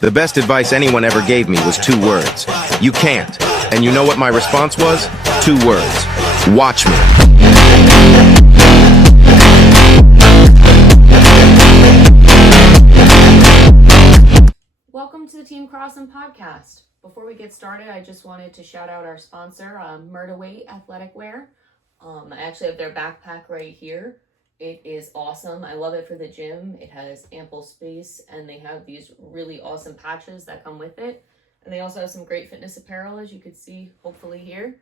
The best advice anyone ever gave me was 2 words. You can't. And you know what my response was? 2 words. Watch me. Welcome to the Team Crosson Podcast. Before we get started, I just wanted to shout out our sponsor, Murda Weight Athletic Wear. I actually have their backpack right here. It is awesome. I love it for the gym. It has ample space, and they have these really awesome patches that come with it. And they also have some great fitness apparel, as you could see, hopefully here.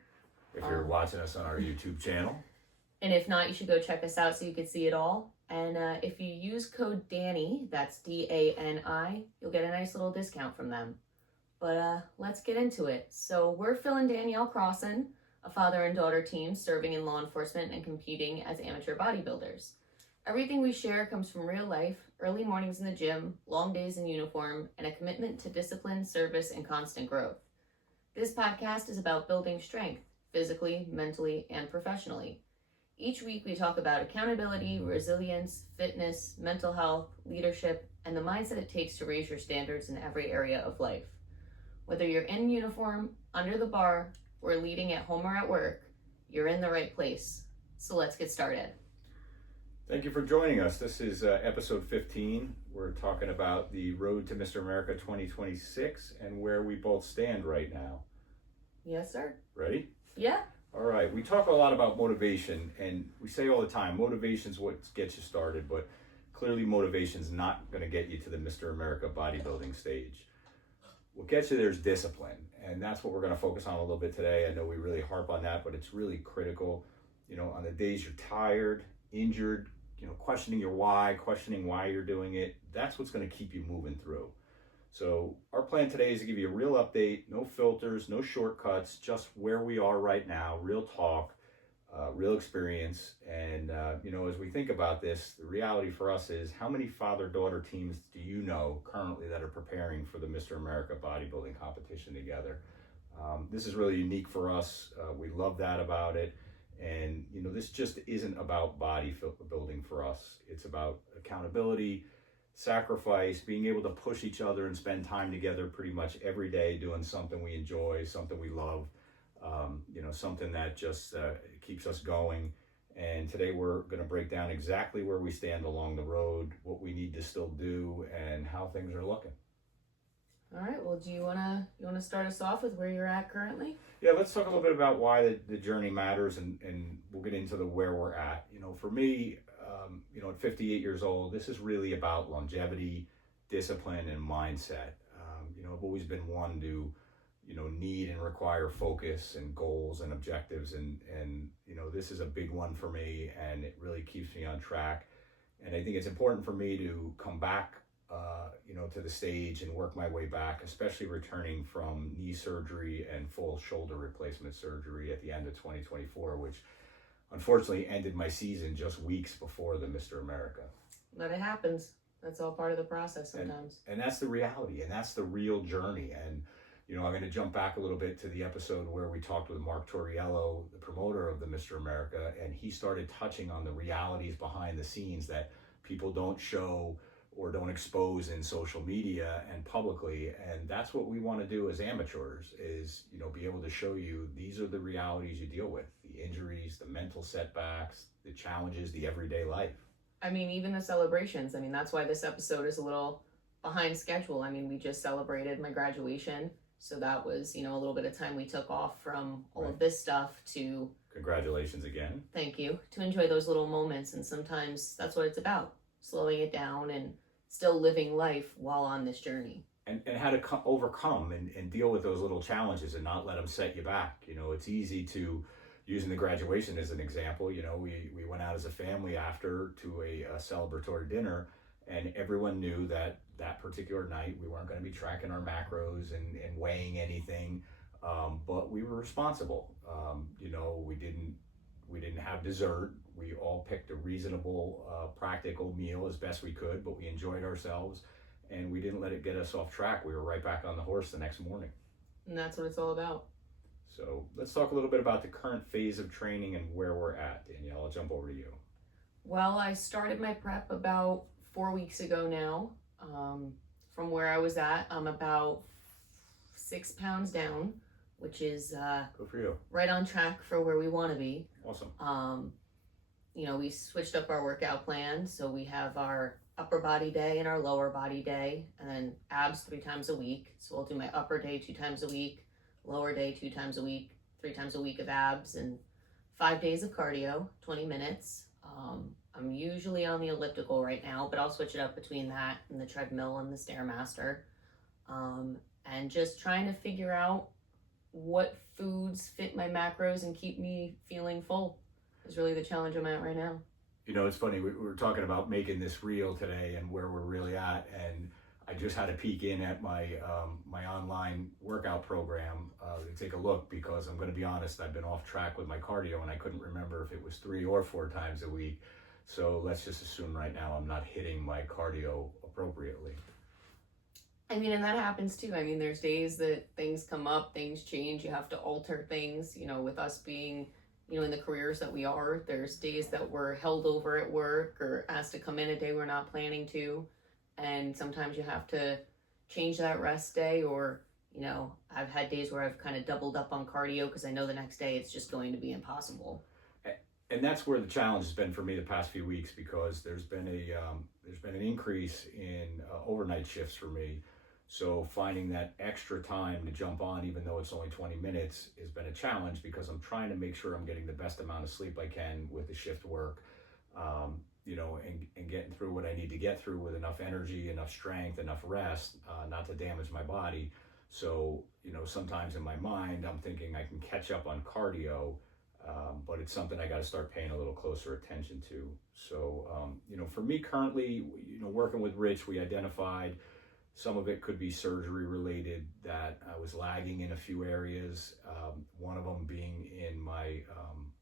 If you're watching us on our YouTube channel. And if not, you should go check us out so you can see it all. And if you use code DANI, that's D-A-N-I, you'll get a nice little discount from them. But let's get into it. So we're Phil and Danielle Crosson, a father and daughter team serving in law enforcement and competing as amateur bodybuilders. Everything we share comes from real life, early mornings in the gym, long days in uniform, and a commitment to discipline, service, and constant growth. This podcast is about building strength, physically, mentally, and professionally. Each week we talk about accountability, resilience, fitness, mental health, leadership, and the mindset it takes to raise your standards in every area of life. Whether you're in uniform, under the bar, or leading at home or at work, you're in the right place. So let's get started. Thank you for joining us. This is episode 15. We're talking about the road to Mr. America 2026 and where we both stand right now. Yes, sir. Ready? Yeah. All right. We talk a lot about motivation, and we say all the time, motivation's what gets you started, but clearly motivation's not going to get you to the Mr. America bodybuilding stage. What gets you there is discipline, and that's what we're going to focus on a little bit today. I know we really harp on that, but it's really critical. You know, on the days you're tired, injured, questioning your why, questioning why you're doing it, that's what's going to keep you moving through. So our plan today is to give you a real update, no filters, no shortcuts, just where we are right now, real talk, real experience. And, as we think about this, the reality for us is how many father-daughter teams do you know currently that are preparing for the Mr. America bodybuilding competition together? This is really unique for us. We love that about it. And, this just isn't about bodybuilding for us. It's about accountability, sacrifice, being able to push each other and spend time together pretty much every day doing something we enjoy, something we love, something that just keeps us going. And today we're going to break down exactly where we stand along the road, what we need to still do, and how things are looking. All right. Well, do you wanna start us off with where you're at currently? Yeah, let's talk a little bit about why the journey matters, and we'll get into the where we're at. For me, at 58 years old, this is really about longevity, discipline, and mindset. I've always been one to, need and require focus and goals and objectives, and this is a big one for me, and it really keeps me on track. And I think it's important for me to come back to the stage and work my way back, especially returning from knee surgery and full shoulder replacement surgery at the end of 2024, which unfortunately ended my season just weeks before the Mr. America. But it happens. That's all part of the process sometimes. And that's the reality, and that's the real journey. And, I'm going to jump back a little bit to the episode where we talked with Mark Torriello, the promoter of the Mr. America, and he started touching on the realities behind the scenes that people don't show or don't expose in social media and publicly. And that's what we want to do as amateurs is, be able to show you these are the realities you deal with, the injuries, the mental setbacks, the challenges, the everyday life. I mean, even the celebrations. I mean, that's why this episode is a little behind schedule. I mean, we just celebrated my graduation. So that was, a little bit of time we took off from all of this stuff to... Congratulations again. Thank you. To enjoy those little moments. And sometimes that's what it's about. Slowing it down and still living life while on this journey. And how to overcome and deal with those little challenges and not let them set you back. It's easy to, using the graduation as an example, we went out as a family after to a celebratory dinner, and everyone knew that particular night we weren't going to be tracking our macros and weighing anything, but we were responsible. We didn't have dessert. We all picked a reasonable, practical meal as best we could, but we enjoyed ourselves, and we didn't let it get us off track. We were right back on the horse the next morning. And that's what it's all about. So let's talk a little bit about the current phase of training and where we're at. Danielle, I'll jump over to you. Well, I started my prep about 4 weeks ago now. from where I was at. I'm about 6 pounds down, which is Good for you. right on track for where we want to be. Awesome. You know, we switched up our workout plan, so we have our upper body day and our lower body day, and then abs 3 times a week. So I'll do my upper day 2 times a week, lower day 2 times a week, 3 times a week of abs, and 5 days of cardio, 20 minutes. I'm usually on the elliptical right now, but I'll switch it up between that and the treadmill and the Stairmaster. And just trying to figure out what foods fit my macros and keep me feeling full is really the challenge I'm at right now. You know, it's funny, we were talking about making this reel today and where we're really at, and I just had to peek in at my my online workout program to take a look, because I'm going to be honest, I've been off track with my cardio and I couldn't remember if it was 3 or 4 times a week. So let's just assume right now I'm not hitting my cardio appropriately. I mean, and that happens too. I mean, there's days that things come up, things change, you have to alter things. You know, with us being, you know, in the careers that we are, there's days that we're held over at work or asked to come in a day we're not planning to. And sometimes you have to change that rest day, or, you know, I've had days where I've kind of doubled up on cardio because I know the next day it's just going to be impossible. And that's where the challenge has been for me the past few weeks, because there's been an increase in overnight shifts for me. So finding that extra time to jump on, even though it's only 20 minutes, has been a challenge, because I'm trying to make sure I'm getting the best amount of sleep I can with the shift work, you know, and getting through what I need to get through with enough energy, enough strength, enough rest, not to damage my body. So, you know, sometimes in my mind, I'm thinking I can catch up on cardio, but it's something I got to start paying a little closer attention to. So, you know, for me currently, you know, working with Rich, we identified some of it could be surgery related, that I was lagging in a few areas. One of them being in my,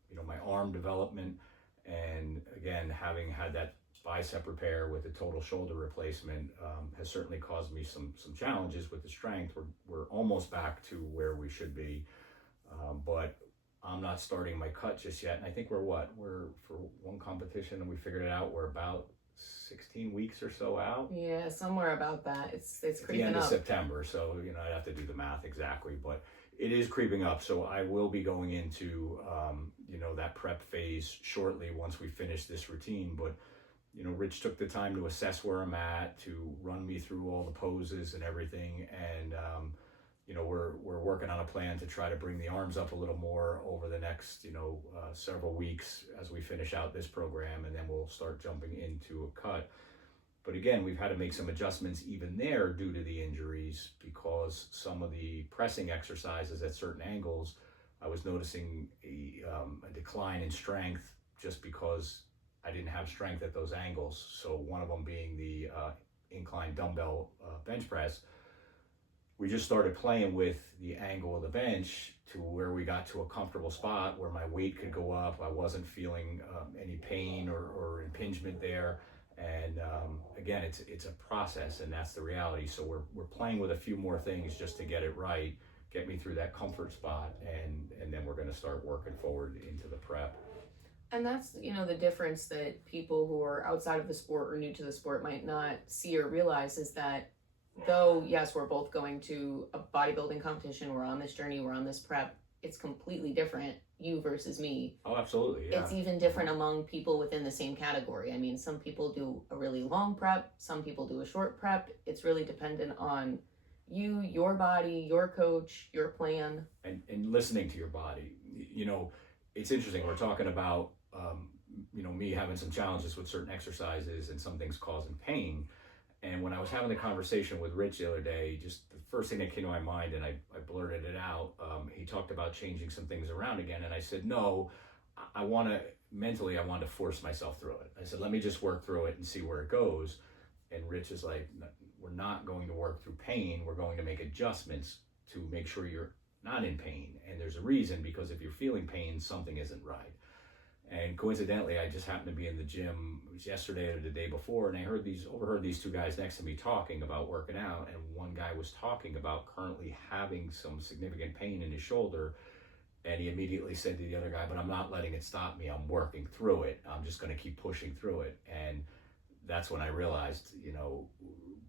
you know, my arm development. And again, having had that bicep repair with a total shoulder replacement has certainly caused me some challenges with the strength. We're almost back to where we should be, but I'm not starting my cut just yet. And I think we're for one competition, and we figured it out, we're about 16 weeks or so out. Yeah, somewhere about that. It's creeping up. The end of September, so, you know, I'd have to do the math exactly, but it is creeping up. So I will be going into, you know, that prep phase shortly once we finish this routine. But, you know, Rich took the time to assess where I'm at, to run me through all the poses and everything. And, you know, we're working on a plan to try to bring the arms up a little more over the next, you know, several weeks as we finish out this program, and then we'll start jumping into a cut. But again, we've had to make some adjustments even there due to the injuries, because some of the pressing exercises at certain angles, I was noticing a decline in strength just because I didn't have strength at those angles. So one of them being the incline dumbbell bench press. We just started playing with the angle of the bench to where we got to a comfortable spot where my weight could go up. I wasn't feeling any pain or impingement there. And again, it's a process, and that's the reality. So we're playing with a few more things just to get it right, get me through that comfort spot, and then we're going to start working forward into the prep. And that's, you know, the difference that people who are outside of the sport or new to the sport might not see or realize, is that though, yes, we're both going to a bodybuilding competition, we're on this journey, we're on this prep, it's completely different, you versus me. Oh, absolutely, yeah. It's even different among people within the same category. I mean, some people do a really long prep, some people do a short prep. It's really dependent on you, your body, your coach, your plan. And listening to your body. You know, it's interesting, we're talking about, you know, me having some challenges with certain exercises and some things causing pain. And when I was having the conversation with Rich the other day, just the first thing that came to my mind, and I blurted it out, he talked about changing some things around again. And I said, no, I want to force myself through it. I said, let me just work through it and see where it goes. And Rich is like, we're not going to work through pain. We're going to make adjustments to make sure you're not in pain. And there's a reason, because if you're feeling pain, something isn't right. And coincidentally, I just happened to be in the gym, it was yesterday or the day before, and I overheard these two guys next to me talking about working out, and one guy was talking about currently having some significant pain in his shoulder, and he immediately said to the other guy, but I'm not letting it stop me, I'm working through it, I'm just going to keep pushing through it. And that's when I realized, you know,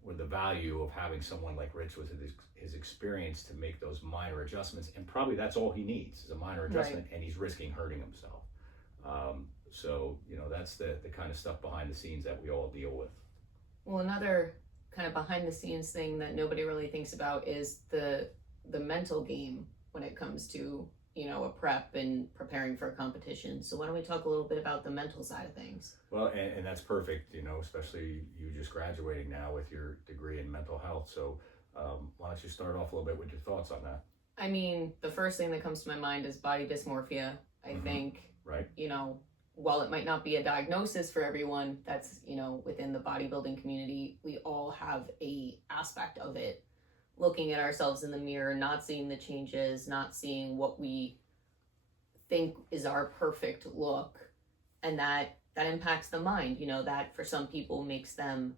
or the value of having someone like Rich with his experience to make those minor adjustments. And probably that's all he needs is a minor adjustment, and he's risking hurting himself. So, that's the kind of stuff behind the scenes that we all deal with. Well, another kind of behind the scenes thing that nobody really thinks about is the mental game when it comes to, a prep and preparing for a competition. So why don't we talk a little bit about the mental side of things? Well, and that's perfect, especially you just graduating now with your degree in mental health. So why don't you start off a little bit with your thoughts on that? I mean, the first thing that comes to my mind is body dysmorphia. I think, right. While it might not be a diagnosis for everyone that's, within the bodybuilding community, we all have a aspect of it. Looking at ourselves in the mirror, not seeing the changes, not seeing what we think is our perfect look. And that impacts the mind, that for some people makes them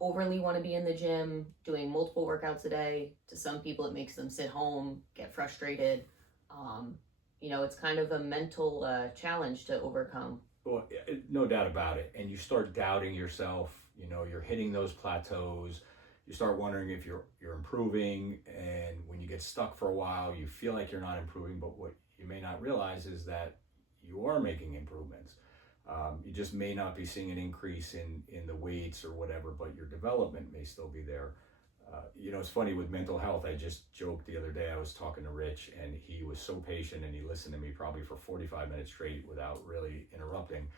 overly want to be in the gym, doing multiple workouts a day. To some people, it makes them sit home, get frustrated. It's kind of a mental challenge to overcome. Well, no doubt about it. And you start doubting yourself, you're hitting those plateaus. You start wondering if you're improving, and when you get stuck for a while, you feel like you're not improving, but what you may not realize is that you are making improvements. You just may not be seeing an increase in the weights or whatever, but your development may still be there. It's funny with mental health. I just joked the other day, I was talking to Rich, and he was so patient, and he listened to me probably for 45 minutes straight without really interrupting.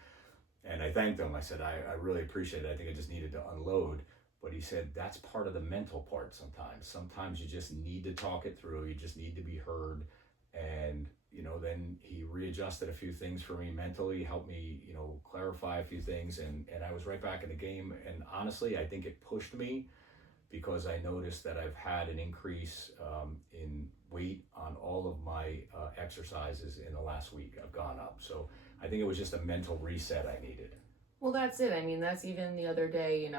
And I thanked him. I said, I really appreciate it. I think I just needed to unload. But he said, that's part of the mental part sometimes. Sometimes you just need to talk it through. You just need to be heard. And, then he readjusted a few things for me mentally, helped me, clarify a few things. And I was right back in the game. And honestly, I think it pushed me because I noticed that I've had an increase in weight on all of my exercises in the last week. I've gone up. So I think it was just a mental reset I needed. Well, that's it. I mean, that's even the other day,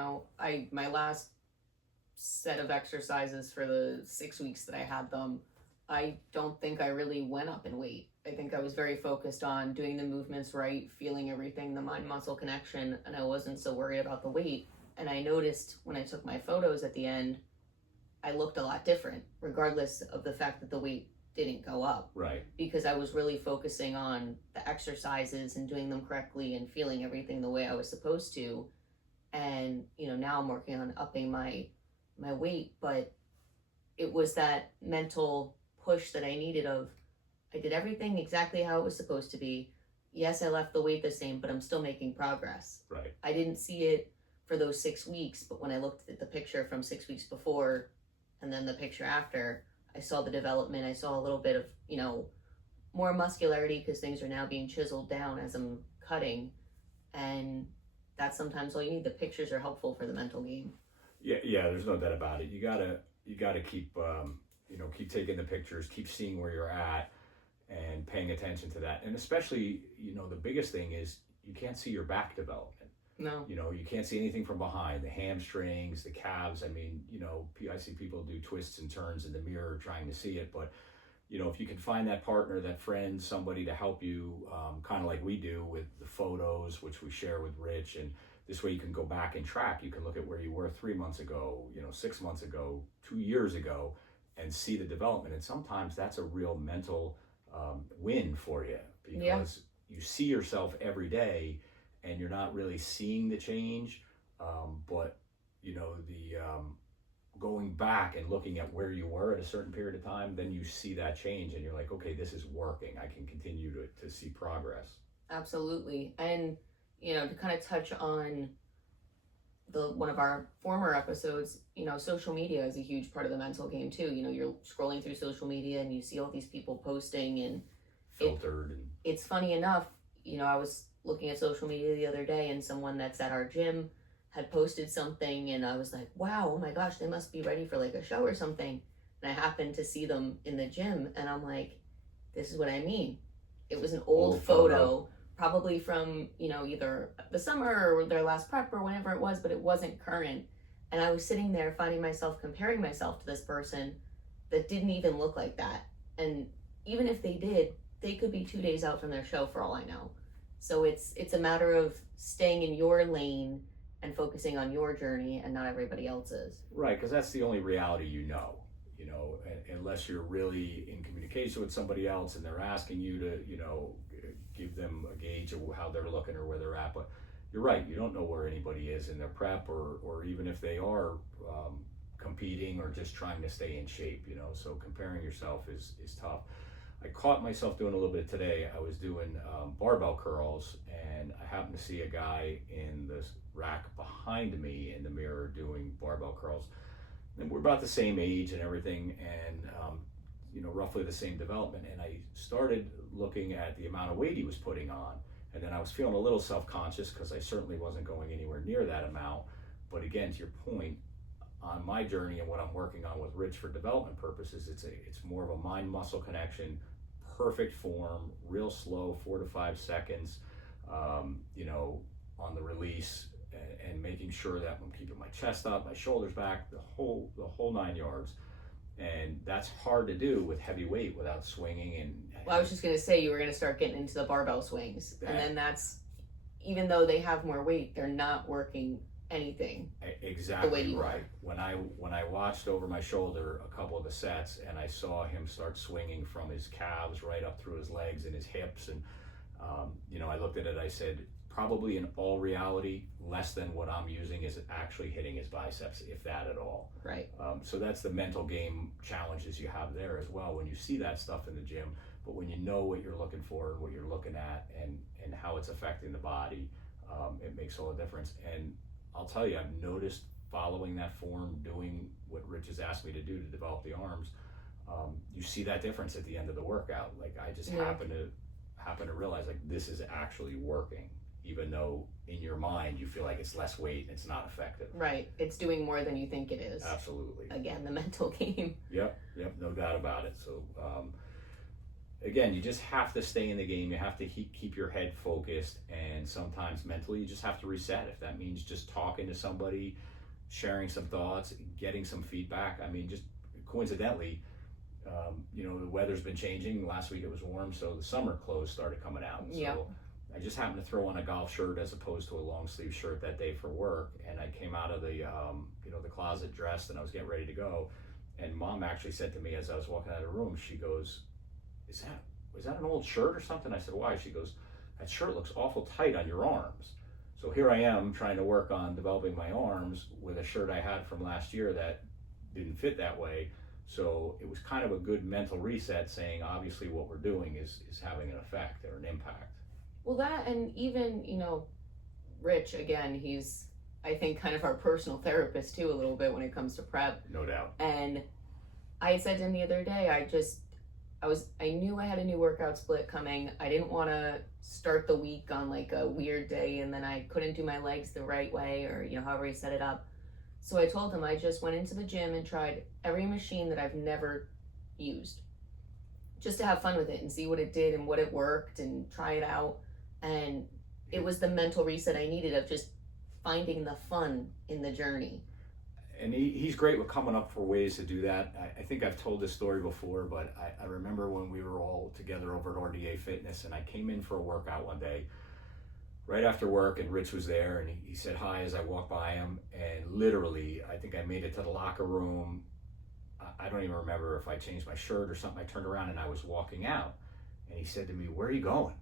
my last set of exercises for the 6 weeks that I had them, I don't think I really went up in weight. I think I was very focused on doing the movements right, feeling everything, the mind-muscle connection, and I wasn't so worried about the weight. And I noticed when I took my photos at the end, I looked a lot different, regardless of the fact that the weight didn't go up. Right. Because I was really focusing on the exercises and doing them correctly and feeling everything the way I was supposed to. And, now I'm working on upping my weight, but it was that mental push that I needed of, I did everything exactly how it was supposed to be. Yes, I left the weight the same, but I'm still making progress. Right. I didn't see it for those 6 weeks, but when I looked at the picture from 6 weeks before and then the picture after, I saw the development. I saw a little bit of, more muscularity because things are now being chiseled down as I'm cutting. And that's sometimes all you need. The pictures are helpful for the mental game. Yeah, there's no doubt about it. You gotta keep, keep taking the pictures, keep seeing where you're at and paying attention to that. And especially, the biggest thing is you can't see your back development. No. You can't see anything from behind, the hamstrings, the calves. I mean, I see people do twists and turns in the mirror trying to see it. But, if you can find that partner, that friend, somebody to help you, kind of like we do with the photos, which we share with Rich. And this way you can go back and track. You can look at where you were 3 months ago, 6 months ago, 2 years ago, and see the development. And sometimes that's a real mental win for you because you see yourself every day and you're not really seeing the change, but the going back and looking at where you were at a certain period of time, then you see that change and you're like, okay, this is working. I can continue to see progress. Absolutely. And, to kind of touch on one of our former episodes, social media is a huge part of the mental game too. You're scrolling through social media and you see all these people posting and filtered. It's funny enough, I was looking at social media the other day and someone that's at our gym had posted something and I was like, wow, oh my gosh, they must be ready for like a show or something. And I happened to see them in the gym and I'm like, this is what I mean. It was an old photo, probably from, either the summer or their last prep or whenever it was, but it wasn't current. And I was sitting there finding myself comparing myself to this person that didn't even look like that. And even if they did, they could be 2 days out from their show for all I know. So it's a matter of staying in your lane and focusing on your journey and not everybody else's. Right, because that's the only reality you know, unless you're really in communication with somebody else and they're asking you to, give them a gauge of how they're looking or where they're at. But you're right, you don't know where anybody is in their prep, or even if they are competing or just trying to stay in shape, so comparing yourself is tough. I caught myself doing a little bit today. I was doing barbell curls, and I happened to see a guy in the rack behind me in the mirror doing barbell curls. And we're about the same age and everything, and roughly the same development. And I started looking at the amount of weight he was putting on, and then I was feeling a little self-conscious because I certainly wasn't going anywhere near that amount. But again, to your point, on my journey and what I'm working on with Rich for development purposes, it's more of a mind-muscle connection, perfect form, real slow, 4 to 5 seconds, on the release, and making sure that I'm keeping my chest up, my shoulders back, the whole 9 yards. And that's hard to do with heavy weight without swinging. Well, I was just going to say, you were going to start getting into the barbell swings, and then that's, even though they have more weight, they're not working anything exactly the way you right. When I watched over my shoulder a couple of the sets, and I saw him start swinging from his calves right up through his legs and his hips, and I looked at it, I said, probably in all reality, less than what I'm using is actually hitting his biceps, if that at all. Right. So that's the mental game challenges you have there as well when you see that stuff in the gym. But when you know what you're looking for, what you're looking at, and how it's affecting the body, it makes all the difference. And I'll tell you, I've noticed following that form, doing what Rich has asked me to do to develop the arms, you see that difference at the end of the workout. Like I just happen to realize, like, this is actually working, even though in your mind you feel like it's less weight and it's not effective. Right. It's doing more than you think it is. Absolutely. Again, the mental game. Yep, no doubt about it. So again, you just have to stay in the game. You have to keep your head focused, and sometimes mentally you just have to reset. If that means just talking to somebody, sharing some thoughts, getting some feedback. I mean, just coincidentally, the weather's been changing. Last week it was warm, so the summer clothes started coming out. So I just happened to throw on a golf shirt as opposed to a long sleeve shirt that day for work, and I came out of the the closet dressed, and I was getting ready to go, and Mom actually said to me as I was walking out of the room, she goes, was that an old shirt or something? I said, why? She goes, that shirt looks awful tight on your arms. So here I am trying to work on developing my arms with a shirt I had from last year that didn't fit that way. So it was kind of a good mental reset, saying obviously what we're doing is having an effect or an impact. Well, that, and even, Rich, again, he's, I think, kind of our personal therapist too, a little bit when it comes to prep. No doubt. And I said to him the other day, I knew I had a new workout split coming. I didn't want to start the week on like a weird day and then I couldn't do my legs the right way, or however he set it up. So I told him I just went into the gym and tried every machine that I've never used, just to have fun with it and see what it did and what it worked and try it out. And it was the mental reset I needed, of just finding the fun in the journey. And he's great with coming up for ways to do that. I think I've told this story before, but I remember when we were all together over at RDA Fitness, and I came in for a workout one day right after work, and Rich was there, and he said hi as I walked by him, and literally, I think I made it to the locker room. I don't even remember if I changed my shirt or something. I turned around and I was walking out, and he said to me, where are you going?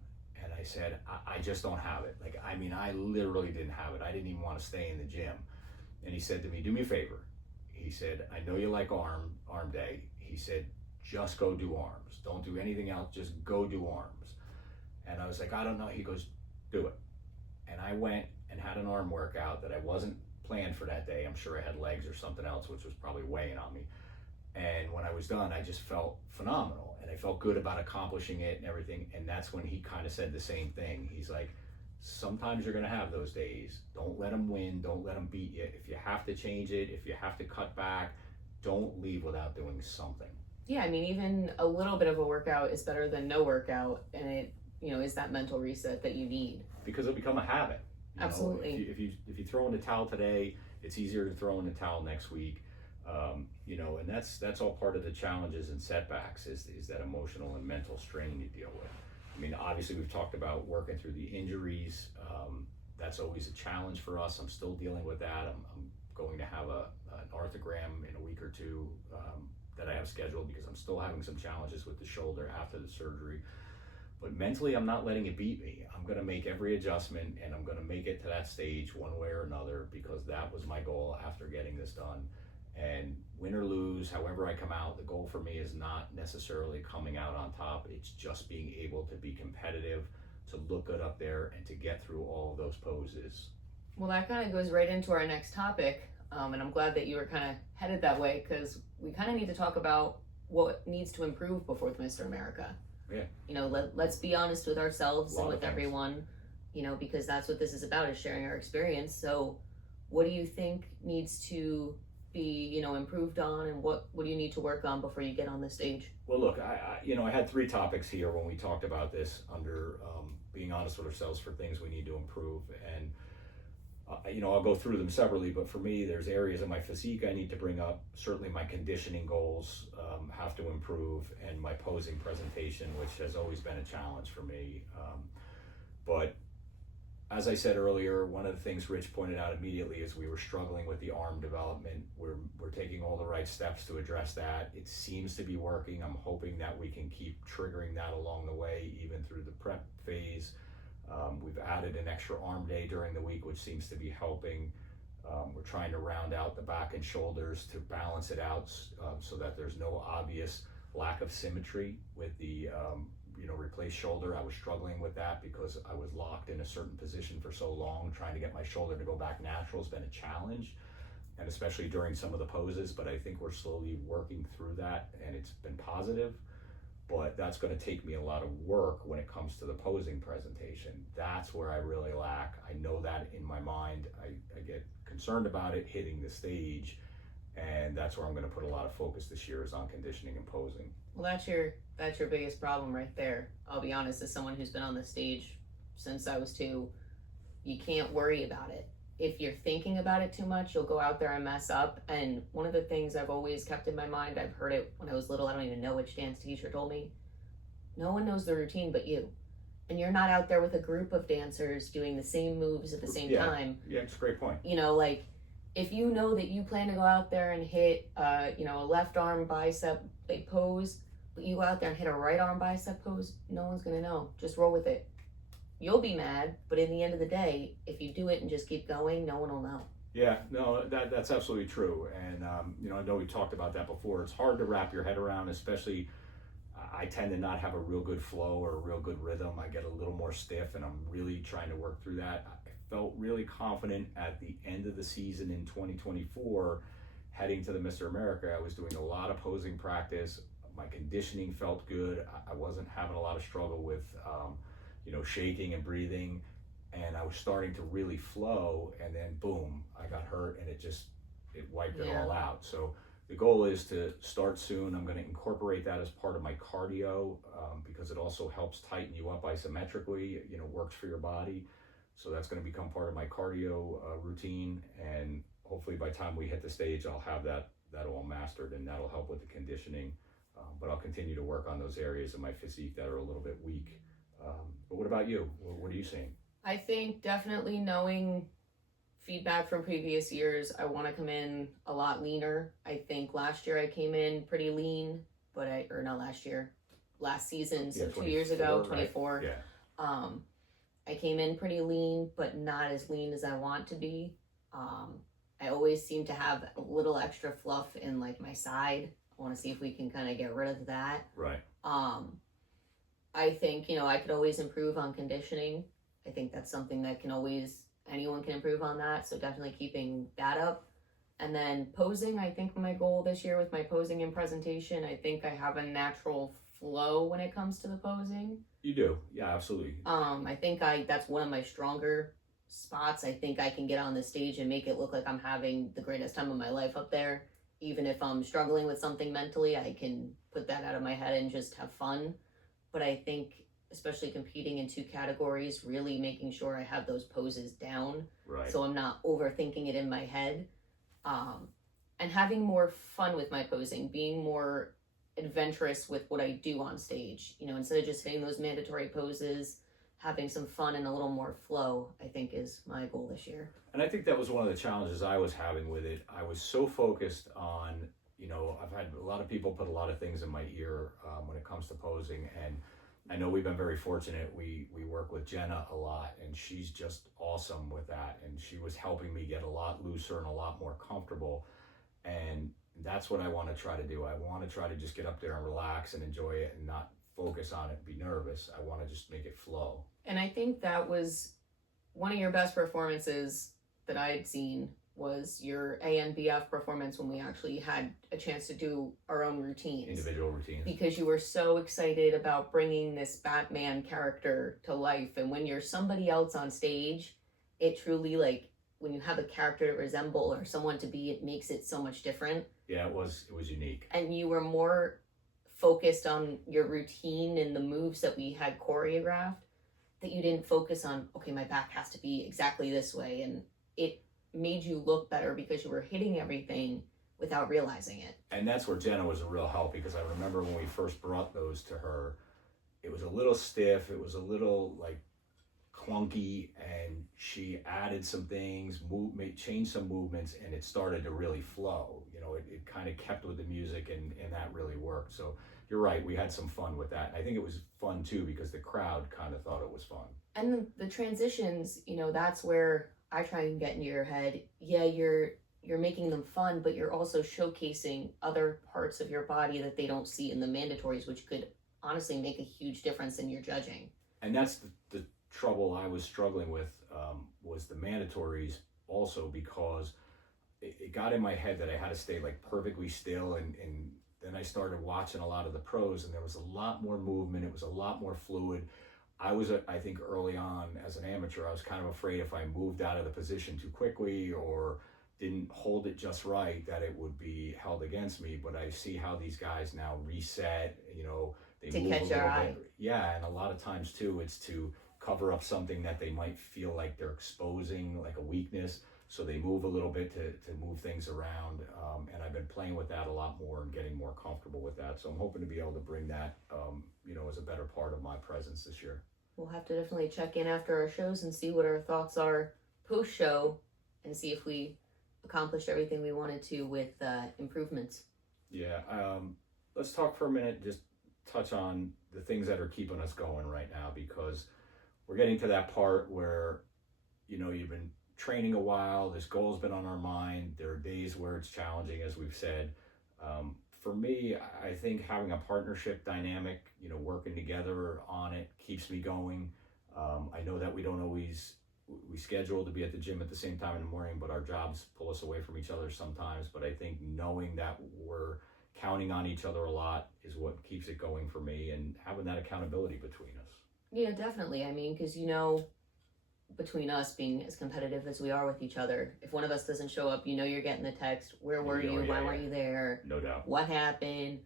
And I said, I just don't have it. I literally didn't have it. I didn't even want to stay in the gym. And he said to me, do me a favor. He said, I know you like arm day. He said, just go do arms. Don't do anything else. Just go do arms. And I was like, I don't know. He goes, do it. And I went and had an arm workout that I wasn't planned for that day. I'm sure I had legs or something else, which was probably weighing on me. And when I was done, I just felt phenomenal. And I felt good about accomplishing it and everything. And that's when he kind of said the same thing. He's like, sometimes you're going to have those days. Don't let them win. Don't let them beat you. If you have to change it, if you have to cut back, don't leave without doing something. Yeah, even a little bit of a workout is better than no workout, and it, is that mental reset that you need. Because it'll become a habit. Absolutely. If you throw in the towel today, it's easier to throw in the towel next week. And that's all part of the challenges and setbacks is that emotional and mental strain you deal with. Obviously we've talked about working through the injuries, That's always a challenge for us. I'm still dealing with that. I'm going to have an arthrogram in a week or two that I have scheduled because I'm still having some challenges with the shoulder after the surgery. But mentally, I'm not letting it beat me. I'm going to make every adjustment, and I'm going to make it to that stage one way or another, because that was my goal after getting this done. And win or lose, however I come out, the goal for me is not necessarily coming out on top. It's just being able to be competitive, to look good up there, and to get through all of those poses. Well, that kind of goes right into our next topic. And I'm glad that you were kind of headed that way, because we kind of need to talk about what needs to improve before Mr. America. Yeah. You know, let's be honest with ourselves and with things. everyone, you know, because that's what this is about, is sharing our experience. So what do you think needs to be, you know, improved on, and what do you need to work on before you get on the stage? Well, look, I had 3 topics here when we talked about this under being honest with ourselves for things we need to improve. And I'll go through them separately, but for me, there's areas of my physique I need to bring up. Certainly my conditioning goals have to improve, and my posing presentation, which has always been a challenge for me. But as I said earlier, one of the things Rich pointed out immediately is we were struggling with the arm development. We're taking all the right steps to address that. It seems to be working. I'm hoping that we can keep triggering that along the way, even through the prep phase. We've added an extra arm day during the week, which seems to be helping. We're trying to round out the back and shoulders to balance it out so that there's no obvious lack of symmetry with the replaced shoulder. I was struggling with that because I was locked in a certain position for so long. Trying to get my shoulder to go back natural has been a challenge, and especially during some of the poses, but I think we're slowly working through that, and it's been positive. But that's going to take me a lot of work when it comes to the posing presentation. That's where I really lack. I know that in my mind. I get concerned about it hitting the stage, and that's where I'm going to put a lot of focus this year, is on conditioning and posing. Well, that's your biggest problem right there. I'll be honest, as someone who's been on the stage since I was 2, you can't worry about it. If you're thinking about it too much, you'll go out there and mess up. And one of the things I've always kept in my mind, I've heard it when I was little, I don't even know which dance teacher told me, no one knows the routine but you. And you're not out there with a group of dancers doing the same moves at the same time. Yeah, it's a great point. You know, like, if you know that you plan to go out there and hit, a left arm bicep pose, but you go out there and hit a right arm bicep pose, no one's going to know. Just roll with it. You'll be mad, but in the end of the day, if you do it and just keep going, no one will know. Yeah, no, that's absolutely true. And, I know we talked about that before. It's hard to wrap your head around, especially I tend to not have a real good flow or a real good rhythm. I get a little more stiff, and I'm really trying to work through that. I felt really confident at the end of the season in 2024, heading to the Mr. America. I was doing a lot of posing practice. My conditioning felt good. I wasn't having a lot of struggle with, shaking and breathing, and I was starting to really flow, and then boom, I got hurt, and it wiped it all out. So the goal is to start soon. I'm going to incorporate that as part of my cardio because it also helps tighten you up isometrically, works for your body. So that's going to become part of my cardio routine, and hopefully by the time we hit the stage, I'll have that all mastered, and that'll help with the conditioning. But I'll continue to work on those areas of my physique that are a little bit weak. But what about you? What are you seeing? I think definitely knowing feedback from previous years, I want to come in a lot leaner. I think last year I came in pretty lean, but last season, so 2 years ago, 24. Right? Yeah. I came in pretty lean, but not as lean as I want to be. I always seem to have a little extra fluff in like my side. I want to see if we can kind of get rid of that. Right. I think, I could always improve on conditioning. I think that's something that anyone can improve on that. So definitely keeping that up. And then posing, I think my goal this year with my posing and presentation, I think I have a natural flow when it comes to the posing. You do. Yeah, absolutely. I think that's one of my stronger spots. I think I can get on the stage and make it look like I'm having the greatest time of my life up there. Even if I'm struggling with something mentally, I can put that out of my head and just have fun. But I think, especially competing in 2 categories, really making sure I have those poses down. Right. So I'm not overthinking it in my head. And having more fun with my posing, being more adventurous with what I do on stage. Instead of just hitting those mandatory poses, having some fun and a little more flow, I think, is my goal this year. And I think that was one of the challenges I was having with it. I was so focused on, I've had a lot of people put a lot of things in my ear when it comes to posing, and I know we've been very fortunate. We work with Jenna a lot, and she's just awesome with that, and she was helping me get a lot looser and a lot more comfortable, and that's what I want to try to do. I want to try to just get up there and relax and enjoy it and not focus on it and be nervous. I want to just make it flow. And I think that was one of your best performances that I had seen, was your ANBF performance when we actually had a chance to do our own routines. Individual routines. Because you were so excited about bringing this Batman character to life. And when you're somebody else on stage, it truly, like, when you have a character to resemble or someone to be, it makes it so much different. Yeah, it was unique. And you were more focused on your routine and the moves that we had choreographed, that you didn't focus on, okay, my back has to be exactly this way. And it made you look better because you were hitting everything without realizing it. And that's where Jenna was a real help, because I remember when we first brought those to her, it was a little stiff, it was a little like clunky, and she added some things, changed some movements, and it started to really flow. It kind of kept with the music, and that really worked. So you're right, we had some fun with that. I think it was fun too because the crowd kind of thought it was fun. And the transitions, that's where I try and get into your head. Yeah, you're making them fun, but you're also showcasing other parts of your body that they don't see in the mandatories, which could honestly make a huge difference in your judging. And that's the trouble I was struggling with, was the mandatories also, because it got in my head that I had to stay like perfectly still, and then I started watching a lot of the pros, and there was a lot more movement, it was a lot more fluid. I think early on as an amateur, I was kind of afraid if I moved out of the position too quickly or didn't hold it just right, that it would be held against me. But I see how these guys now reset, they to move catch a little your eye. bit. Yeah, and a lot of times too, it's to cover up something that they might feel like they're exposing, like a weakness. So they move a little bit to move things around. And I've been playing with that a lot more and getting more comfortable with that. So I'm hoping to be able to bring that, as a better part of my presence this year. We'll have to definitely check in after our shows and see what our thoughts are post-show, and see if we accomplished everything we wanted to with improvements. Yeah, let's talk for a minute, just touch on the things that are keeping us going right now, because we're getting to that part where, you've been training a while, this goal's been on our mind, there are days where it's challenging, as we've said. For me, I think having a partnership dynamic, working together on it keeps me going. I know that we schedule to be at the gym at the same time in the morning, but our jobs pull us away from each other sometimes. But I think knowing that we're counting on each other a lot is what keeps it going for me, and having that accountability between us. Yeah, definitely. I mean, because between us being as competitive as we are with each other, if one of us doesn't show up, you're getting the text, where were you? Why weren't you there? No doubt. What happened?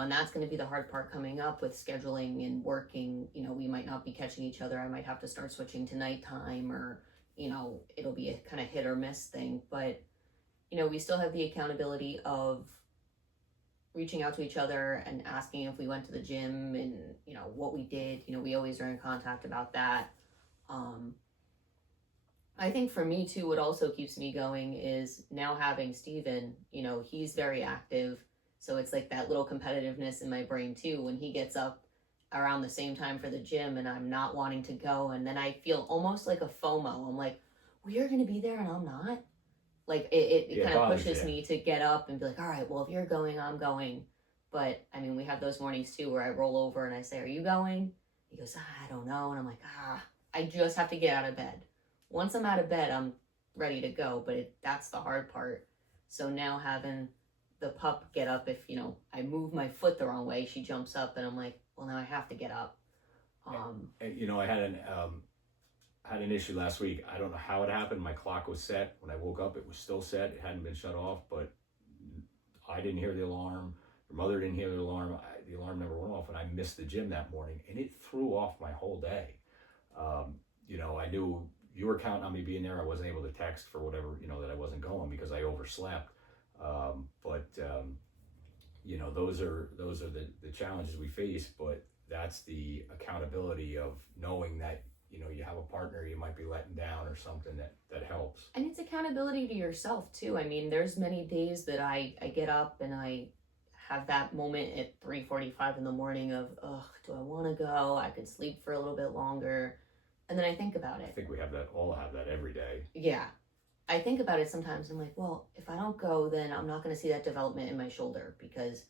And that's going to be the hard part coming up with scheduling and working. We might not be catching each other. I might have to start switching to nighttime, or, it'll be a kind of hit or miss thing. But, we still have the accountability of reaching out to each other and asking if we went to the gym and, what we did. We always are in contact about that. I think for me too, what also keeps me going is now having Steven, he's very active. So it's like that little competitiveness in my brain too, when he gets up around the same time for the gym and I'm not wanting to go. And then I feel almost like a FOMO. I'm like, well, you're going to be there and I'm not. Like it kind of pushes me to get up and be like, all right, well, if you're going, I'm going. But I mean, we have those mornings too where I roll over and I say, are you going? He goes, I don't know. And I'm like, I just have to get out of bed. Once I'm out of bed, I'm ready to go. But that's the hard part. So now having the pup get up, if, I move my foot the wrong way, she jumps up and I'm like, well, now I have to get up. I had an issue last week. I don't know how it happened. My clock was set. When I woke up, it was still set. It hadn't been shut off, but I didn't hear the alarm. Your mother didn't hear the alarm. The alarm never went off, and I missed the gym that morning, and it threw off my whole day. I knew you were counting on me being there. I wasn't able to text for whatever, that I wasn't going because I overslept. Those are the challenges we face. But that's the accountability of knowing that, you know, you have a partner you might be letting down or something that helps. And it's accountability to yourself too. I mean, there's many days that I get up and I have that moment at 3:45 in the morning of, ugh, do I want to go? I could sleep for a little bit longer. And then I think about it. I think we all have that every day. Yeah. I think about it sometimes. I'm like, well, if I don't go, then I'm not going to see that development in my shoulder, because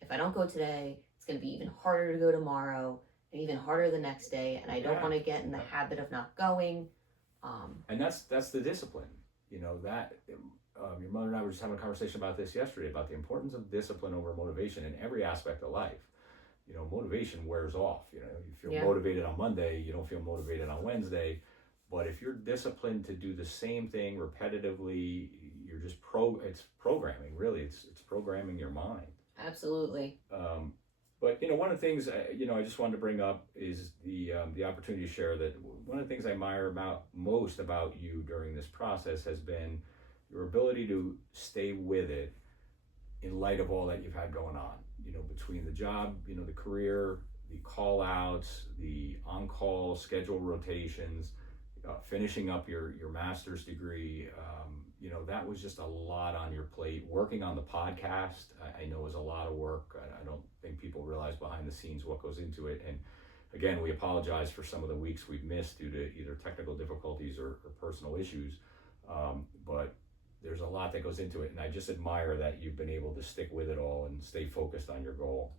if I don't go today, it's going to be even harder to go tomorrow and even harder the next day. And I don't want to get in the habit of not going. And that's the discipline, you know, that your mother and I were just having a conversation about this yesterday, about the importance of discipline over motivation in every aspect of life. You know, motivation wears off. You know, you feel motivated on Monday, you don't feel motivated on Wednesday. But if you're disciplined to do the same thing repetitively, you're just it's programming, really. It's programming your mind. Absolutely. But, you know, one of the things, you know, I just wanted to bring up is the opportunity to share that one of the things I admire most about you during this process has been your ability to stay with it in light of all that you've had going on, you know, between the job, you know, the career, the call outs, the on-call schedule rotations, finishing up your master's degree. You know, that was just a lot on your plate. Working on the podcast, I know, is a lot of work. I don't think people realize behind the scenes what goes into it. And again, we apologize for some of the weeks we've missed due to either technical difficulties or personal issues. But there's a lot that goes into it. And I just admire that you've been able to stick with it all and stay focused on your goal.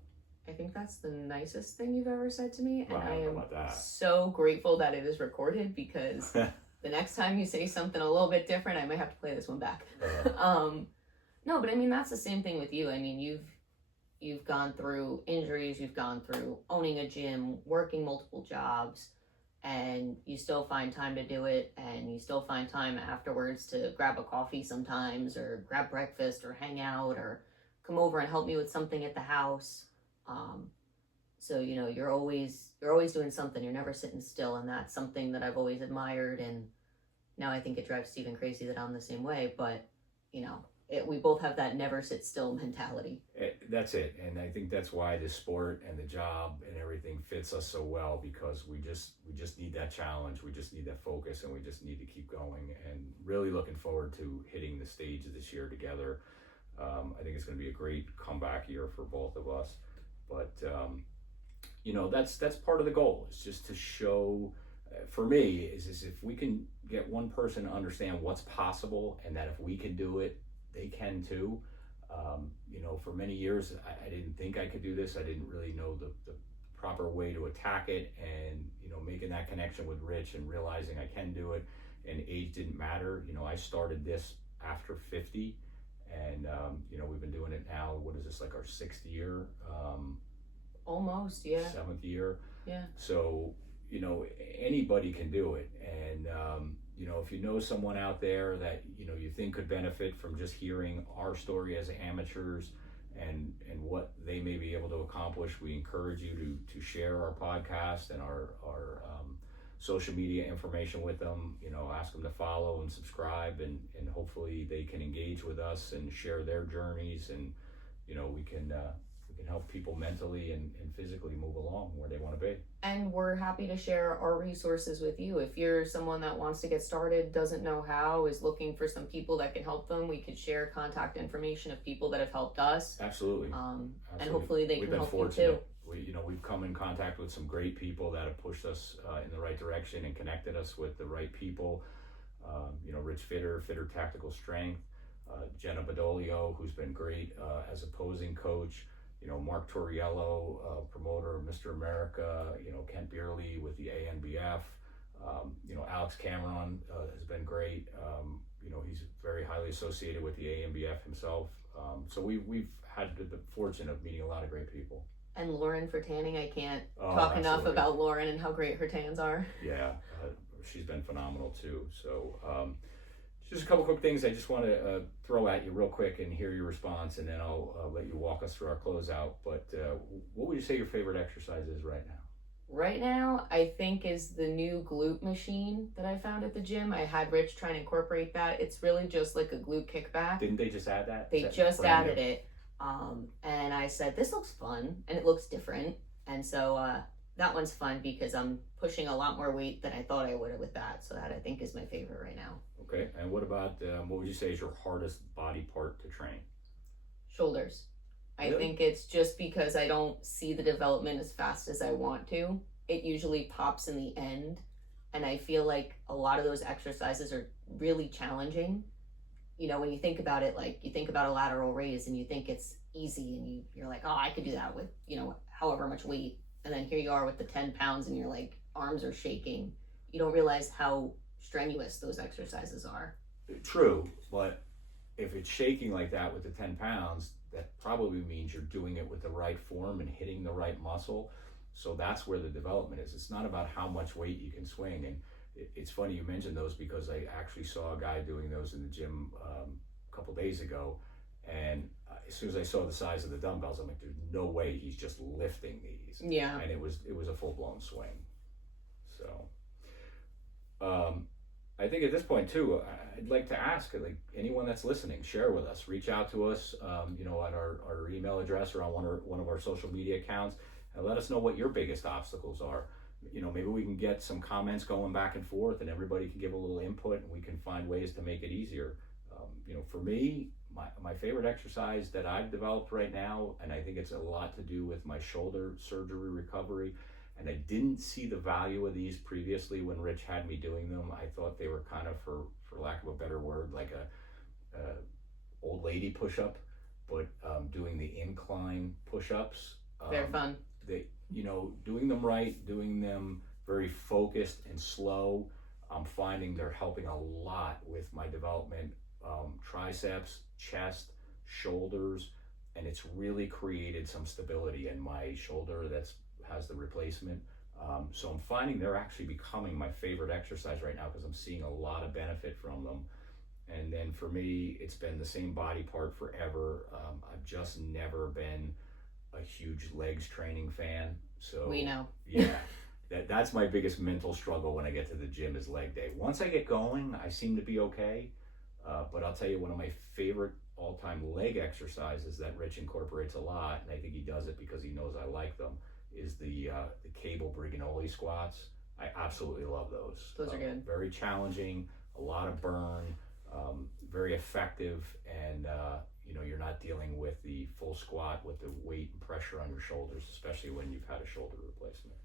I think that's the nicest thing you've ever said to me. And Well, I am about that. so grateful that it is recorded, because the next time you say something a little bit different, I might have to play this one back. No, but I mean, that's the same thing with you. I mean, you've gone through injuries, you've gone through owning a gym, working multiple jobs, and you still find time to do it, and you still find time afterwards to grab a coffee sometimes, or grab breakfast, or hang out, or come over and help me with something at the house. So, you know, you're always doing something. You're never sitting still, and that's something that I've always admired. And now I think it drives Steven crazy that I'm the same way, but, you know, we both have that never sit still mentality. That's it. And I think that's why the sport and the job and everything fits us so well, because we just need that challenge. We just need that focus, and we just need to keep going, and really looking forward to hitting the stage this year together. I think it's going to be a great comeback year for both of us. But, you know, that's part of the goal. It's just to show, for me, is if we can get one person to understand what's possible, and that if we can do it, they can too. You know, for many years, I didn't think I could do this. I didn't really know the proper way to attack it. And, you know, making that connection with Rich and realizing I can do it, and age didn't matter. You know, I started this after 50. And, you know, we've been doing it now. What is this, like our 6th year? Almost, yeah. 7th year. Yeah. So, you know, anybody can do it. And, you know, if you know someone out there that, you know, you think could benefit from just hearing our story as amateurs and what they may be able to accomplish, we encourage you to share our podcast and our social media information with them. You know, ask them to follow and subscribe, and hopefully they can engage with us and share their journeys, and, you know, we can help people mentally and physically move along where they want to be. And we're happy to share our resources with you. If you're someone that wants to get started, doesn't know how, is looking for some people that can help them, we could share contact information of people that have helped us. Absolutely. And hopefully they can help you too. We've come in contact with some great people that have pushed us in the right direction and connected us with the right people. You know, Rich Fitter Tactical Strength, Jenna Badolio, who's been great as a posing coach. You know, Mark Torriello, promoter of Mr. America. You know, Kent Beerley with the ANBF. You know, Alex Cameron has been great. You know, he's very highly associated with the ANBF himself. So we've had the fortune of meeting a lot of great people. And Lauren for tanning, I can't talk enough about Lauren and how great her tans are. Yeah, she's been phenomenal too. So just a couple quick things I just want to throw at you real quick and hear your response, and then I'll let you walk us through our closeout. But what would you say your favorite exercise is right now? Right now, I think is the new glute machine that I found at the gym. I had Rich try and incorporate that. It's really just like a glute kickback. Didn't they just add that? They just added it. And I said, this looks fun and it looks different. And so that one's fun because I'm pushing a lot more weight than I thought I would with that. So that I think is my favorite right now. Okay, and what about, what would you say is your hardest body part to train? Shoulders. I think it's just because I don't see the development as fast as I want to. It usually pops in the end. And I feel like a lot of those exercises are really challenging. You know, when you think about it, like you think about a lateral raise and you think it's easy and you're like, oh, I could do that with, you know, however much weight. And then here you are with the 10 pounds and your like arms are shaking. You don't realize how strenuous those exercises are. True, but if it's shaking like that with the 10 pounds, that probably means you're doing it with the right form and hitting the right muscle. So that's where the development is. It's not about how much weight you can swing. And it's funny you mentioned those because I actually saw a guy doing those in the gym a couple days ago. And as soon as I saw the size of the dumbbells, I'm like, there's no way he's just lifting these. Yeah. And it was a full-blown swing. So I think at this point too, I'd like to ask, like, anyone that's listening, share with us, reach out to us, you know, at our email address or on one of our social media accounts, and let us know what your biggest obstacles are. You know, maybe we can get some comments going back and forth, and everybody can give a little input, and we can find ways to make it easier. You know, for me, my favorite exercise that I've developed right now, and I think it's a lot to do with my shoulder surgery recovery. And I didn't see the value of these previously when Rich had me doing them. I thought they were kind of, for lack of a better word, like a old lady push-up, but doing the incline push-ups. They're fun. You know, doing them right, doing them very focused and slow, I'm finding they're helping a lot with my development, triceps, chest, shoulders, and it's really created some stability in my shoulder has the replacement. So I'm finding they're actually becoming my favorite exercise right now because I'm seeing a lot of benefit from them. And then for me, it's been the same body part forever. I've just never been a huge legs training fan. So we know. Yeah, that's my biggest mental struggle when I get to the gym is leg day. Once I get going, I seem to be okay. But I'll tell you, one of my favorite all-time leg exercises that Rich incorporates a lot, and I think he does it because he knows I like them, is the cable Briganoli squats. I absolutely love those. Those are good. Very challenging, a lot of burn, very effective, and you know, you're not dealing with the full squat with the weight and pressure on your shoulders, especially when you've had a shoulder replacement.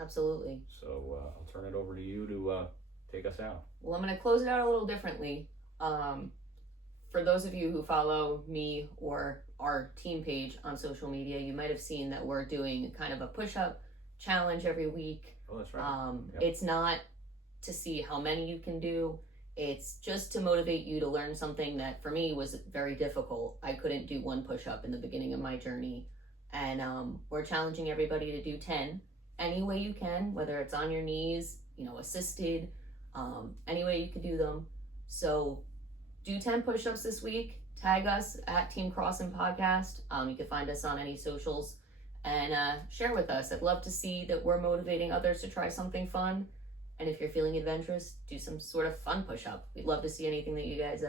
Absolutely. So I'll turn it over to you to take us out. Well, I'm going to close it out a little differently. For those of you who follow me or our team page on social media, you might have seen that we're doing kind of a push-up challenge every week. Oh, that's right. Yep. It's not to see how many you can do. It's just to motivate you to learn something that for me was very difficult. I couldn't do one push-up in the beginning of my journey. And we're challenging everybody to do 10 any way you can, whether it's on your knees, you know, assisted, any way you could do them. So do 10 push-ups this week. Tag us at Team Crosson Podcast. You can find us on any socials and share with us. I'd love to see that we're motivating others to try something fun. And if you're feeling adventurous, do some sort of fun push-up. We'd love to see anything that you guys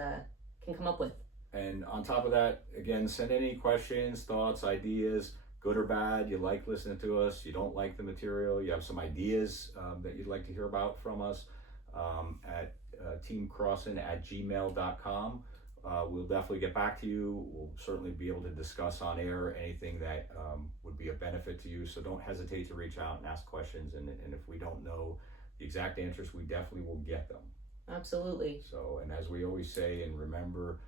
can come up with. And on top of that, again, send any questions, thoughts, ideas, good or bad. You like listening to us, you don't like the material, you have some ideas that you'd like to hear about from us, at teamcrosson@gmail.com. We'll definitely get back to you. We'll certainly be able to discuss on air anything that would be a benefit to you. So don't hesitate to reach out and ask questions. And if we don't know the exact answers, we definitely will get them. Absolutely. So, and as we always say, and remember,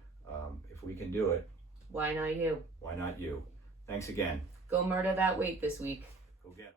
if we can do it, why not you? Why not you? Thanks again. Go murder that weight this week. Go get it.